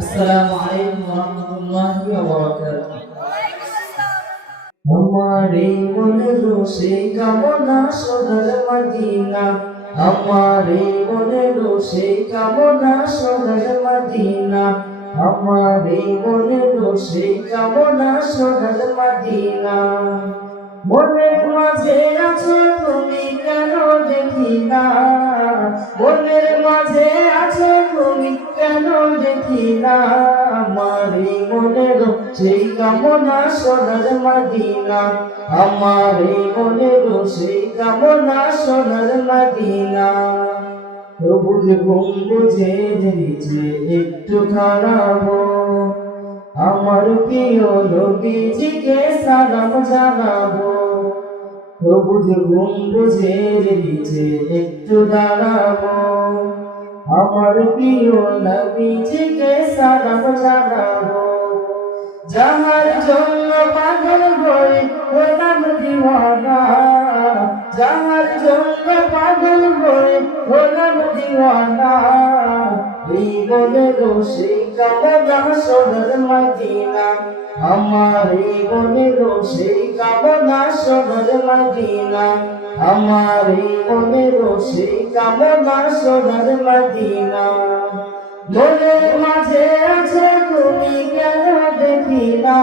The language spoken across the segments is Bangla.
আসসালামু আলাইকুম ওয়া রাহমাতুল্লাহি ওয়া বারাকাতুহু। আমার এই মনের সেই কামনা সোনার মদিনা, আমার এই মনের সেই কামনা সোনার মদিনা, আমার এই মনের সেই কামনা সোনার মদিনা। মনের মাঝে আছো তুমি কেন দেখি না, মনের মাঝে আছো তুমি কেন দেখি না, আমার এই মনের সেই কামনা সোনার মদিনা, আমার এই মনের সেই কামনা সোনার মদিনা। সবুজ গম্বুজের নিচে একটু খাড়াবো, আমার প্রিয় নবীজিকে সালাম জানাবো। সবুজ গম্বুজের নিচে একটু দাঁড়াবো, আমার প্রিয় নবীজিকে সালাম জানাবো। যাহার জন্য পাগল হয়ে হলাম দিওয়ানা, যাহার জন্য পাগল হয়ে হলাম দিওয়ানা, এই মনের সেই কামনা সোনার মদিনা, আমার এই মনের সেই কামনা সোনার মদিনা, আমার এই মনের সেই কামনা সোনার মদিনা। মনের মাঝে আছে তুমি কেন দেখি না,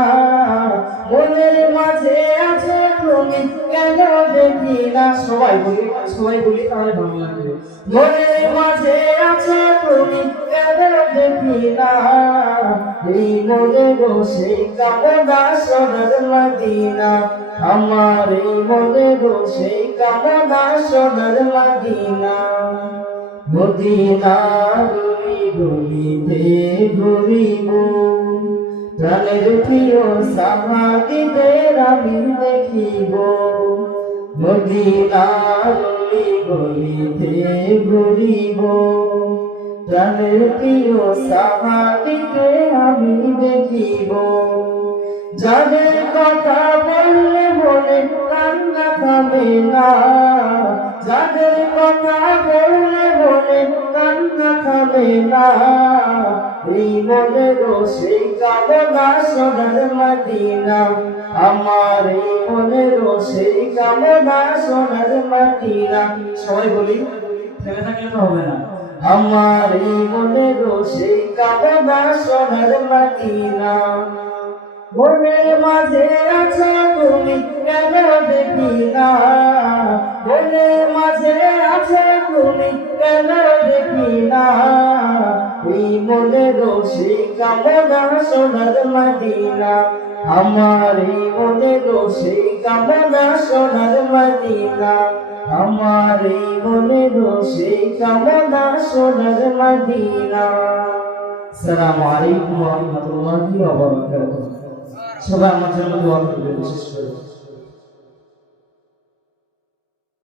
মনের মাঝে আছে তুমি কেন দেখি না। সবাই বলি তাহলে ভালো লাগবে। মনের মাঝে আছে তুমি কেন দেখি না, এই মনের সেই কামনা সোনার মদিনা, আমার এই মনের সেই কামনা সোনার মদিনা। মদিনার গলিতে ঘুরিব, প্রাণের প্রিয় সাহাবীদের আমি দেখিব। মদিনার গলিতে ঘুরিব, প্রাণের প্রিয় সাহাবীদের আমি দেখিব। যাদের কথা বললে মনে কান্না থামে না, যাদের কথা বললে মনে কান্না থামে না, এই মনের সেই কামনা সোনার মদিনা, আমার এই মনের সেই কামনা সোনার মদিনা। সবাই বলি, থেমে থাকলে তো হবে না। আমার এই মনের সেই কামনা সোনার মদিনা। মনের মাঝে আছো তুমি কেন দেখি না, মনের মাঝে আছো তুমি কেন দেখি না, এই মনের সেই কামনা সোনার মদিনা, আমার এই মনের সেই কামনা সোনার মদিনা, আমার এই মনের সেই কামনা সোনার মদিনা। আসসালামু আলাইকুম ওয়া রাহমাতুল্লাহি ওয়া বারাকাতুহু। সবাই আমার জন্য দোয়া করবেন বিশেষ করে।